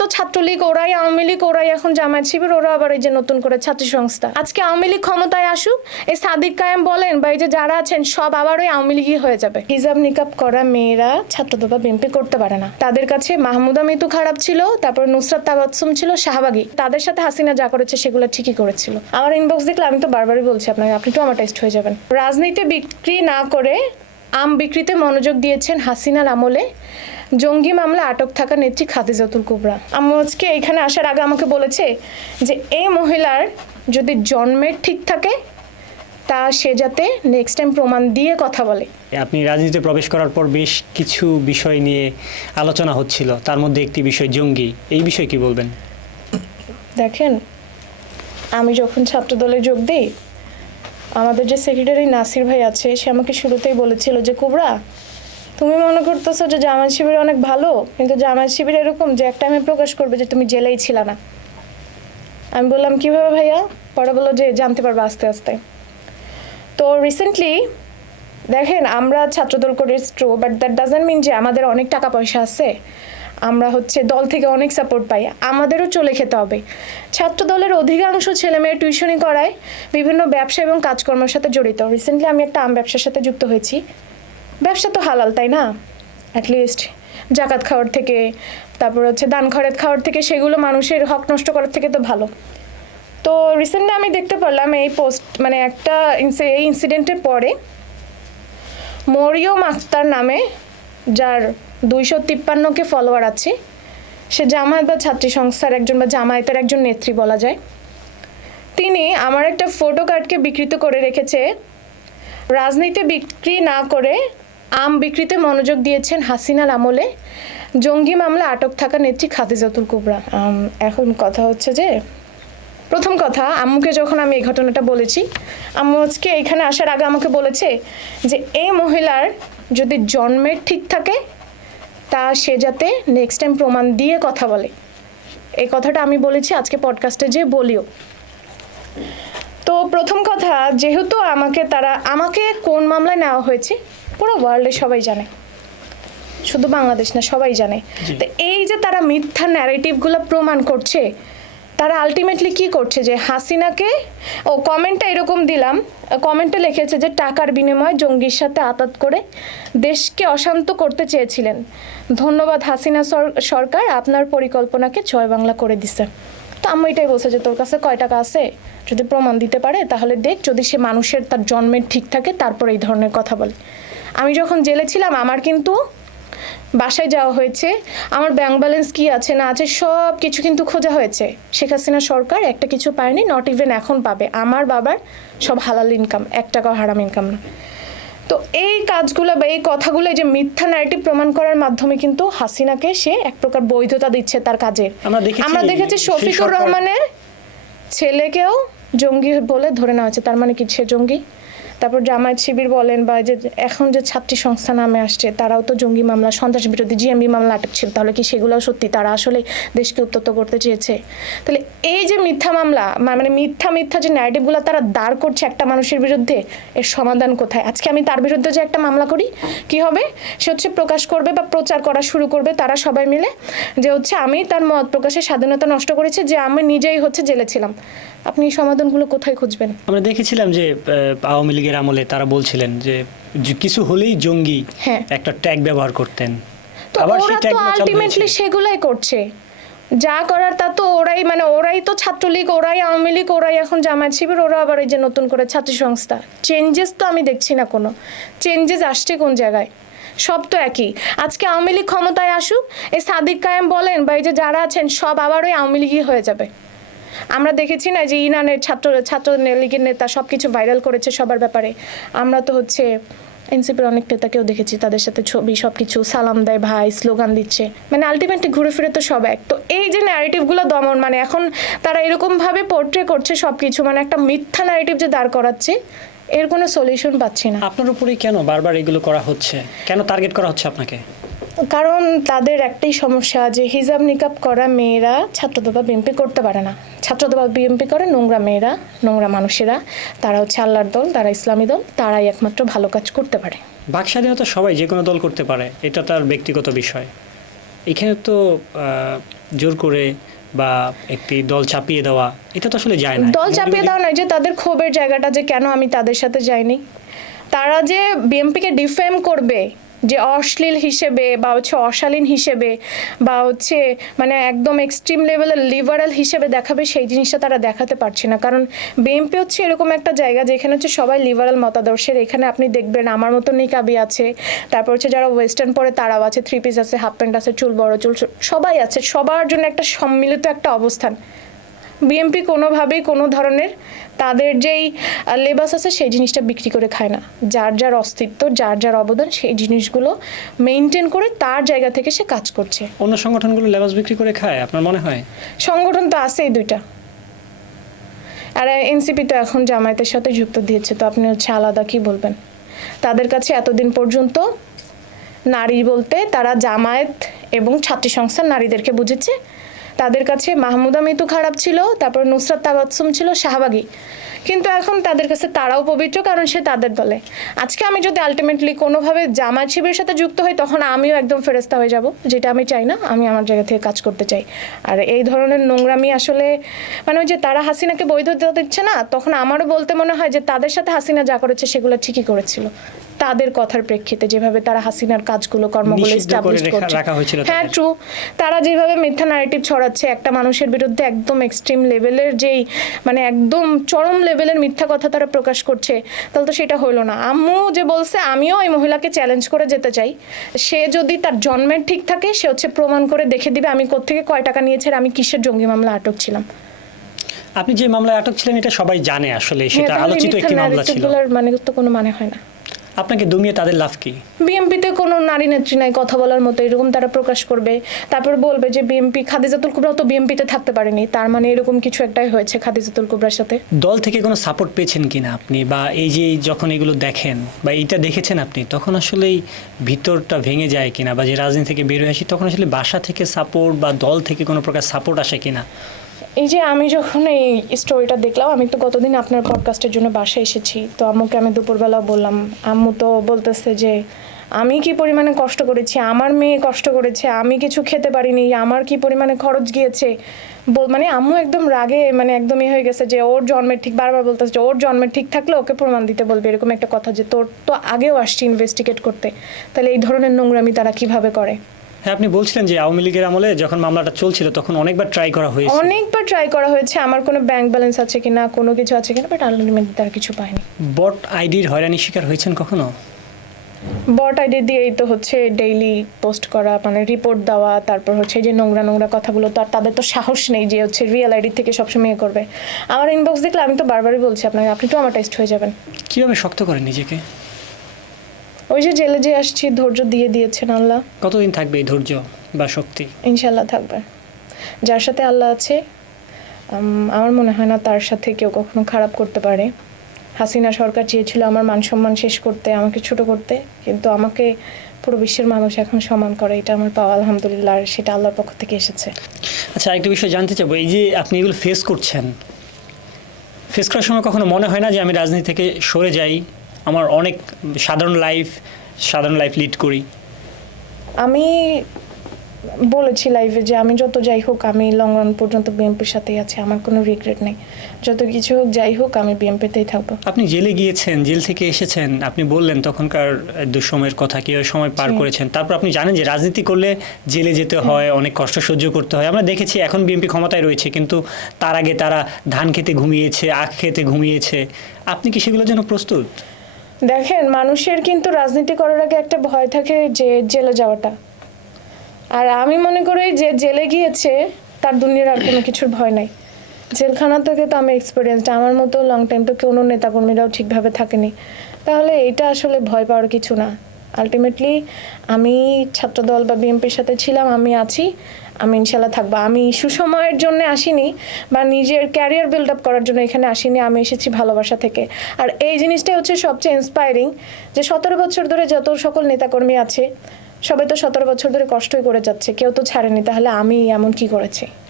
তো ছাত্রলীগ, ওরাই আওয়ামী লীগ, ওরাই এখন জামায়াত শিবির, ওরা আবার এই যে নতুন করে ছাত্র সংস্থা। আজকে আওয়ামী লীগ ক্ষমতায় আসুক, এই সাদিক কায়েম বলেন বা এই যে যারা আছেন সব আবার ওই আওয়ামী লীগই হয়ে যাবে। হিজাব নিকাব করা মেয়েরা ছাত্রদল বা বিএনপি করতে পারে না। তাদের কাছে মাহমুদা মিতু খারাপ ছিল, তারপর নুসরাত তাবাসসুম ছিল শাহবাগী, তাদের সাথে হাসিনা যা করেছে সেগুলো ঠিকই করেছিল। আমার ইনবক্স দেখলে আমি তো বারবারই বলছি আপনাকে, আপনি ট্রমাটাইজড হয়ে যাবেন। রাজনীতি বিক্রি না করে আম বিক্রিতে মনোযোগ দিয়েছেন হাসিনার আমলে। জঙ্গি মামলা আটক থাকা নেত্রী খাদিজাতুল কুবরা। আম্মু আজকে এখানে আসার আগে আমাকে বলেছে যে এই মহিলার যদি জন্মের ঠিক থাকে তা সে যাতে নেক্সট টাইম প্রমাণ দিয়ে কথা বলে। আপনি রাজনীতিতে প্রবেশ করার পর বেশ কিছু বিষয় নিয়ে আলোচনা হচ্ছিল, তার মধ্যে একটি বিষয় জঙ্গি। এই বিষয়ে কি বলবেন? দেখেন, আমি যখন ছাত্রদলে যোগ দিই, আমাদের যে সেক্রেটারি নাসির ভাই আছে, সে আমাকে শুরুতেই বলেছিল যে কুবরা, তুমি মনে করতেছো যে জামায়াত শিবির অনেক ভালো, কিন্তু জামায়াত শিবির এরকম যে একটা টাইমে প্রকাশ করবে যে তুমি জেলেই ছিল না। আমি বললাম কিভাবে ভাইয়া? পরে বললো যে জানতে পারবে আস্তে আস্তে। তো রিসেন্টলি দেখেন, আমরা ছাত্রদল করি true, but that doesn't mean যে আমাদের অনেক টাকা পয়সা আছে, আমরা দল থেকে অনেক সাপোর্ট পাই, আমাদেরও চলে খেতে হবে। ছাত্রদলের অধিকাংশ ছেলেমেয়ে টিউশনি করায়, বিভিন্ন ব্যবসা এবং কাজকর্মের সাথে জড়িত। রিসেন্টলি আমি একটা আম ব্যবসার সাথে যুক্ত হয়েছি। ব্যবসা তো হালাল, তাই না? অ্যাটলিস্ট জাকাত খাওয়ার থেকে, তারপর দান খয়রাত খাওয়ার থেকে, সেগুলো মানুষের হক নষ্ট করার থেকে তো ভালো। তো রিসেন্টলি আমি দেখতে পারলাম এই একটা এই ইনসিডেন্টের পরে মরিয়ম আক্তার নামে, যার 253কে ফলোয়ার আছে, সে জামায়াত বা ছাত্রী সংস্থার একজন বা জামায়াতের একজন নেত্রী বলা যায়, তিনি আমার একটা ফটো কার্ডকে বিকৃত করে রেখেছে। রাজনীতি বিক্রি না করে আম বিক্রিতে মনোযোগ দিয়েছেন হাসিনার আমলে। জঙ্গি মামলা আটক থাকা নেত্রী খাদিজাতুল কুবরা। এখন কথা হচ্ছে যে, প্রথম কথা, আম্মুকে যখন আমি এই ঘটনাটা বলেছি, আম্মু আজকে এখানে আসার আগে আমাকে বলেছে যে এই মহিলার যদি জন্মের ঠিক থাকে তা সে যাতে নেক্সট টাইম প্রমাণ দিয়ে কথা বলে। এই কথাটা আমি বলেছি, আজকে পডকাস্টে যে বলিও। তো প্রথম কথা, যেহেতু আমাকে কোন মামলায় নেওয়া হয়েছে পুরো ওয়ার্ল্ডে সবাই জানে, শুধু বাংলাদেশ না, সবাই জানে। তো এই যে তারা মিথ্যা ন্যারেটিভগুলো প্রমাণ করছে, তারা আলটিমেটলি কি করছে যে হাসিনাকে, কমেন্টটা এরকম দিলাম, কমেন্টে লিখেছে যে টাকার বিনিময়ে জঙ্গির সাথে আতাত করে দেশকে অশান্ত করতে চেয়েছিলেন, ধন্যবাদ হাসিনা সরকার, আপনার পরিকল্পনাকে জয় বাংলা করে দিছে। তো আমি এটাই বলছে যে তোর কাছে কয় টাকা আছে, যদি প্রমাণ দিতে পারে তাহলে দেখ, যদি সে মানুষের তার জন্মের ঠিক থাকে তারপর এই ধরনের কথা বলে। আমি যখন জেলে ছিলাম আমার কিন্তু বাসায় যাওয়া হয়েছে, আমার ব্যাংক ব্যালেন্স কি আছে না আছে সব কিছু কিন্তু খোঁজা হয়েছে। শেখ হাসিনা সরকার একটা কিছু পায়নি, নট ইভেন এখন পাবে। আমার বাবার সব হালাল ইনকাম, 1 টাকাও হারাম ইনকাম না। তো এই কাজগুলো বা এই কথাগুলো, যে মিথ্যা ন্যারেটিভ প্রমাণ করার মাধ্যমে কিন্তু হাসিনাকে সে এক প্রকার বৈধতা দিচ্ছে তার কাজের। আমরা দেখেছি শফিকুর রহমানের ছেলেকেও জঙ্গি বলে ধরে নেওয়া হয়েছে, তার মানে কি সে জঙ্গি? তারপর জামায়াত শিবির বলেন বা যে এখন যে ছাত্রী সংস্থা নামে আসছে, তারাও তো জঙ্গি মামলা, সন্ত্রাস বিরোধী জিএমবি মামলা আটক ছিল। তাহলে কি সেগুলোও সত্যি? তারা আসলে দেশকে উত্তপ্ত করতে চেয়েছে? তাহলে এই যে মিথ্যা মামলা, মানে মিথ্যা যে ন্যারেটিভগুলো তারা দাঁড় করছে একটা মানুষের বিরুদ্ধে, এর সমাধান কোথায়? আজকে আমি তার বিরুদ্ধে যে একটা মামলা করি, কি হবে? সে প্রকাশ করবে বা প্রচার করা শুরু করবে তারা সবাই মিলে, যে আমি তার মত প্রকাশের স্বাধীনতা নষ্ট করেছি, যে আমি নিজেই জেলে ছিলাম। আপনি এই সমাধানগুলো কোথায় খুঁজবেন? আমরা দেখেছিলাম যে আওয়ামী লীগের আমলে তারা বলছিলেন যে কিছু হলেই জঙ্গি একটা ট্যাগ ব্যবহার করতেন। তো ওরা তো আলটিমেটলি সেগুলাই করছে, যা করার তা তো ওরাই তো ছাত্রলীগ, ওরাই আওয়ামী লীগ, ওরাই এখন জামায়াত শিবির, ওরা আবার এই যে নতুন করে ছাত্রী সংস্থা। চেঞ্জেস তো আমি দেখছি না, কোনো চেঞ্জেস আসছে কোন জায়গায়? সব তো একই। আজকে আওয়ামী লীগ ক্ষমতায় আসুক, এই সাদিক কায়েম বলেন বা এই যে যারা আছেন সব আবার ওই আওয়ামী লীগই হয়ে যাবে। আমরা দেখেছি না যে ইনানের ছাত্র লীগের নেতা সবকিছু ভাইরাল করেছে সবার ব্যাপারে। আমরা তো এনসিপির অনেক নেতাকেও দেখেছি, তাদের সাথে ছবি সবকিছু, সালাম দেয় ভাই, স্লোগান দিচ্ছে। আলটিমেটলি ঘুরে ফিরে তো সব এক। তো এই যে ন্যারেটিভগুলো দমন, এখন তারা এরকমভাবে পোর্ট্রে করছে সবকিছু, একটা মিথ্যা ন্যারেটিভ যে দাঁড় করাচ্ছে, এর কোনো সলিউশন পাচ্ছি না। আপনার উপরেই কেন বারবার এগুলো করা হচ্ছে? কেন টার্গেট করা হচ্ছে আপনাকে? কারণ তাদের একটাই সমস্যা, যে হিজাব নিকাব করা মেয়েরা ছাত্রদল বা বিএনপি করতে পারে না। ছাত্রদল বা বিএনপি করে নোংরা মেয়েরা, নোংরা মানুষেরা, তারা আল্লাহর দল, তারা ইসলামী দল, তারাই একমাত্র ভালো কাজ করতে পারে। বাক স্বাধীনতা সবাই যে কোনো দল করতে পারে, এটা তার ব্যক্তিগত বিষয়। এখানে তো জোর করে বা একটি দল চাপিয়ে দেওয়া এটা তো আসলে যায় না। দল চাপিয়ে দেওয়া নয়, যে তাদের ক্ষোভের জায়গাটা যে কেন আমি তাদের সাথে যাইনি। তারা যে বিএনপিকে ডিফেম করবে যে অশ্লীল হিসেবে বা হচ্ছে অশালীন হিসেবে বা হচ্ছে মানে একদম এক্সট্রিম লেভেলের লিবারাল হিসেবে দেখাবে, সেই জিনিসটা তারা দেখাতে পারছে না। কারণ বিএনপি হচ্ছে এরকম একটা জায়গা যেখানে হচ্ছে সবাই লিবারাল মতাদর্শের। এখানে আপনি দেখবেন আমার মতো নিকাবি আছে, তারপর হচ্ছে যারা ওয়েস্টার্ন পরে তারাও আছে, থ্রি পিস আছে, হাফ প্যান্ট আছে, চুল বড় চুল সবাই আছে, সবার জন্য একটা সম্মিলিত একটা অবস্থান। বিএনপি কোনোভাবেই কোনো ধরনের তাদের যেই লেবাস আছে সেই জিনিসটা বিক্রি করে খায় না। যার যার অস্তিত্ব, যার যার অবদান, সেই জিনিসগুলো মেনটেন করে তার জায়গা থেকে সে কাজ করছে। অন্য সংগঠনগুলো লেবাস বিক্রি করে খায় আপনার মনে হয়? সংগঠন তো আছেই দুইটা, আর এনসিপি তো এখন জামায়াতের সাথে যুক্ত দিয়েছে, তো আপনি হচ্ছে আলাদা কি বলবেন? তাদের কাছে এতদিন পর্যন্ত নারী বলতে তারা জামায়াত এবং ছাত্রী সংস্থার নারীদেরকে বুঝেছে। তাদের কাছে মাহমুদা মিতু খারাপ ছিল, তারপর নুসরাত তাবাসসুম ছিল শাহবাগী, কিন্তু এখন তাদের কাছে তারাও পবিত্র, কারণ সে তাদের দলে। আজকে আমি যদি আলটিমেটলি কোনোভাবে জামায়াত শিবিরের সাথে যুক্ত হই, তখন আমিও একদম ফেরেস্তা হয়ে যাব, যেটা আমি চাই না। আমি আমার জায়গা থেকে কাজ করতে চাই। আর এই ধরনের নোংরামি আসলে মানে ওই যে তারা হাসিনাকে বৈধতা দিচ্ছে না, তখন আমারও বলতে মনে হয় যে তাদের সাথে হাসিনা যা করেছে সেগুলো ঠিকই করেছিল। তাদের কথার প্রেক্ষিতে যেভাবে তারা হাসিনার কাজগুলো কর্মগুলো এস্টাবলিশ করছে, হ্যাঁ ট্রু, তারা যেভাবে মিথ্যা ন্যারেটিভ ছড়াচ্ছে একটা মানুষের বিরুদ্ধে, একদম এক্সট্রিম লেভেলের যেই মানে একদম চরম লেভেলের মিথ্যা কথা তারা প্রকাশ করছে, তাহলে তো সেটা হইলো না। আম্মু যে বলছে, আমিও এই মহিলাকে চ্যালেঞ্জ করে যেতে চাই। সে যদি তার জন্মের ঠিক থাকে, সে হচ্ছে প্রমাণ করে দেখে দিবে আমি কোত্থেকে কয় টাকা নিয়েছি আর আমি কিসের জঙ্গি মামলা আটক ছিলাম। আপনি যে মামলায় আটক ছিলেন এটা সবাই জানে, আসলে সেটা আলোচিত একটি মামলা ছিল। মানে তো কোনো মানে হয় না। আপনাকে দমিয়ে তাদের লাভ কি? বিএনপিতে কোনো নারী নেত্রী নাই কথা বলার মতো, এরকম তারা প্রকাশ করবে, তারপর বলবে যে বিএনপি খাদিজাতুল কুবরাও তো বিএনপিতে থাকতে পারেনি, তার মানে এরকম কিছু একটাই হয়েছে খাদিজাতুল কুবরার সাথে। দল থেকে কোনো সাপোর্ট পেয়েছেন কিনা আপনি, বা এই যে যখন এগুলো দেখেন বা এইটা দেখেছেন আপনি, তখন আসলেই ভিতরটা ভেঙে যায় কিনা, বা যে রাজনীতি থেকে বের হয়ে আসি তখন আসলে বাসা থেকে সাপোর্ট বা দল থেকে কোনো প্রকার সাপোর্ট আসে কিনা? এই যে আমি যখন এই স্টোরিটা দেখলাম, আমি তো গতদিন আপনার পডকাস্টের জন্য বাসায় এসেছি, তো আম্মুকে আমি দুপুরবেলা বললাম, আম্মু তো বলতেছে যে আমি কি পরিমাণে কষ্ট করেছি, আমার মেয়ে কষ্ট করেছে, আমি কিছু খেতে পারিনি, আমার কি পরিমাণে খরচ গিয়েছে। মানে আম্মু একদম রাগে মানে একদম হয়ে গেছে যে ওর জন্মের ঠিক, বারবার বলতেছে যে ওর জন্মের ঠিক থাকলে ওকে প্রমাণ দিতে বলবে, এরকম একটা কথা, যে তোর তো আগেও আসছি ইনভেস্টিগেট করতে, তাহলে এই ধরনের নোংরামি তারা কিভাবে করে। হ্যাঁ, আপনি বলছিলেন যে আওয়ামী লীগের আমলে যখন মামলাটা চলছিল তখন অনেকবার ট্রাই করা হয়েছে আমার কোনো ব্যাংক ব্যালেন্স আছে কিনা, কোনো কিছু আছে কিনা, বাট আলটিমেটলি তারা কিছু পায়নি। বট আইডির হয়রানি শিকার হয়েছেন কখনো? বট আইডি দিয়েই তো হচ্ছে ডেইলি পোস্ট করা, মানে রিপোর্ট দেওয়া, তারপর হচ্ছে যে নোংরা কথাগুলো, তো আর তাদের তো সাহস নেই যে হচ্ছে রিয়েল আইডি থেকে সবসময় করবে। আমার ইনবক্স দেখলে আমি তো বারবারই বলছি আপনাকে, আপনি তো আমার টেস্ট হয়ে যাবেন। কিভাবে শক্ত করেন নিজেকে? ওই যে জেলে যে আসছি, ধৈর্য দিয়েছেন আল্লাহ। কতদিন থাকবে এই ধৈর্য বা শক্তি? ইনশাল্লাহ থাকবে। যার সাথে আল্লাহ আছে, আমার মনে হয় না তার সাথে কেউ কখনো খারাপ করতে পারে। হাসিনা সরকার চেয়েছিল আমার মান সম্মান শেষ করতে, আমাকে ছোট করতে, কিন্তু আমাকে পুরো বিশ্বের মানুষ এখন সমান করে, এটা আমার পাওয়া আলহামদুলিল্লাহ, আর সেটা আল্লাহর পক্ষ থেকে এসেছে। আচ্ছা, একটা বিষয় জানতে চাবো, এই যে আপনি এগুলো ফেস করছেন, ফেস করার সময় কখনো মনে হয় না যে আমি রাজনীতি থেকে সরে যাই, আমার অনেক সাধারণ লাইফ লিড করি? আমি বলেছি লাইভে যে আমি যত যাই হোক, আমি লং রান পর্যন্ত বিএনপির সাথেই আছি, আমার কোনো রিগ্রেট নেই। যত কিছু হোক যাই হোক, আমি বিএনপিতেই থাকবো। আপনি জেলে গিয়েছেন, জেল থেকে এসেছেন, আপনি বললেন তখনকার দুঃসময়ের কথা, কীভাবে সময় পার করেছেন। তারপর আপনি জানেন যে রাজনীতি করলে জেলে যেতে হয়, অনেক কষ্ট সহ্য করতে হয়। আমরা দেখেছি এখন বিএনপি ক্ষমতায় রয়েছে, কিন্তু তার আগে তারা ধান খেতে ঘুমিয়েছে, আখ খেতে ঘুমিয়েছে। আপনি কি সেগুলোর জন্য প্রস্তুত? দেখেন, মানুষের কিন্তু রাজনীতি করার আগে একটা ভয় থাকে যে জেলে যাওয়াটা, আর আমি মনে করি যে জেলে গিয়েছে তার দুনিয়ার আর কোনো কিছুর ভয় নাই। জেলখানা থেকে তো আমি এক্সপিরিয়েন্সড, আমার মতো লং টাইম তো কোনো নেতাকর্মীরাও ঠিকভাবে থাকেনি, তাহলে এটা আসলে ভয় পাওয়ার কিছু না। আলটিমেটলি আমি ছাত্রদল বা বিএনপির সাথে ছিলাম, আমি আছি, আমি ইনশাল্লাহ থাকবো। আমি সুসময়ের জন্য আসিনি বা নিজের ক্যারিয়ার বিল্ড আপ করার জন্য এখানে আসিনি, আমি এসেছি ভালোবাসা থেকে। আর এই জিনিসটাই হচ্ছে সবচেয়ে ইন্সপায়ারিং, যে 17 বছর ধরে যত সকল নেতাকর্মী আছে সবাই তো 17 বছর ধরে কষ্টই করে যাচ্ছে, কেউ তো ছাড়েনি, তাহলে আমি এমন কি করেছি?